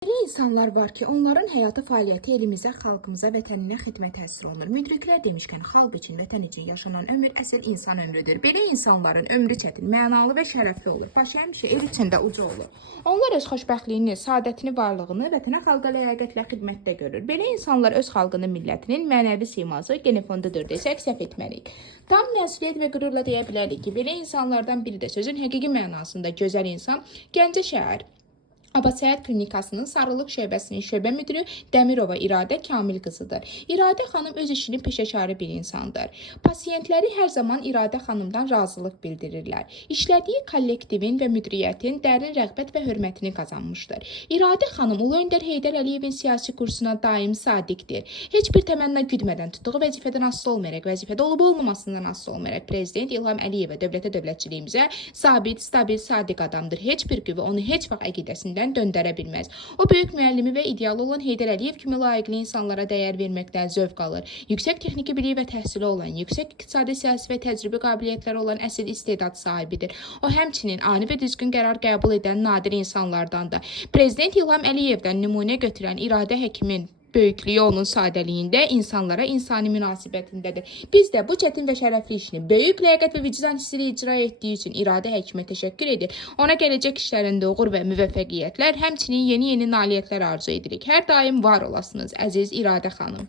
Elə insanlar var ki, onların həyatı fəaliyyəti elimizə, xalqımıza, vətəninə xidmət həsr olunur. Müdriklər demişkən, xalq üçün, vətən üçün yaşanan ömür əsl insan ömrüdür. Belə insanların ömrü çətin, mənalı və şərəfli olur. Başı həmişə el içində ucu olur. Onlar öz xoşbəxtliyini, saadətini, varlığını vətənə, xalqa ləyaqətlə xidmətdə görür. Belə insanlar öz xalqının, millətinin mənəvi siması, genofondudur desək, səhv etməliyik. Tam məsuliyyət və qürurla deyə bilərik ki, belə insanlardan biri də sözün həqiqi mənasında gözəl insan, Gəncə şəhər Abbasiyət Klinikasının Sarılıq şöbəsinin şöbə müdürü Dəmirova İradə Kamil qızıdır. İradə xanım öz işinin peşəkarı bir insandır. Pasiyentləri hər zaman İradə xanımdan razılıq bildirirlər. İşlədiyi kollektivin və müdiriyyətin dərin rəğbət və hörmətini qazanmışdır. İradə xanım Ulu Öndər Heydər Əliyevin siyasi kursuna daim sadiqdir. Heç bir təmənna güdmədən tutduğu vəzifədən asılı olmayaraq, vəzifədə olub-olmamasından asılı olmayaraq Prezident İlham Əliyevə, dövlətçiliyimizə sabit, stabil, sadiq adamdır. Heç bir qüvvə onu heç vaxt əqidəsindən döndərə bilməz. O böyük müəllimi və idealı olan Heydər Əliyev kimi layiqli insanlara dəyər verməkdən zövq alır. Yüksək texniki biliyi və təhsili olan, yüksək iqtisadi, siyasi və təcrübə qabiliyyətləri olan əsl istedad sahibidir. O həmçinin ani və düzgün qərar qəbul edən nadir insanlardandır. Prezident İlham Əliyevdən nümunə götürən İradə həkimin böyüklüyü onun sadəliyində, insanlara insani münasibətindədir. Biz də bu çətin və şərəfli işini böyük ləyaqət və vicdan hissi ilə icra etdiyi üçün İradə həkimə təşəkkür edir. Ona gələcək işlərində uğur və müvəffəqiyyətlər, həmçinin yeni nailiyyətlər arzu edirik. Hər daim var olasınız, əziz İradə xanım.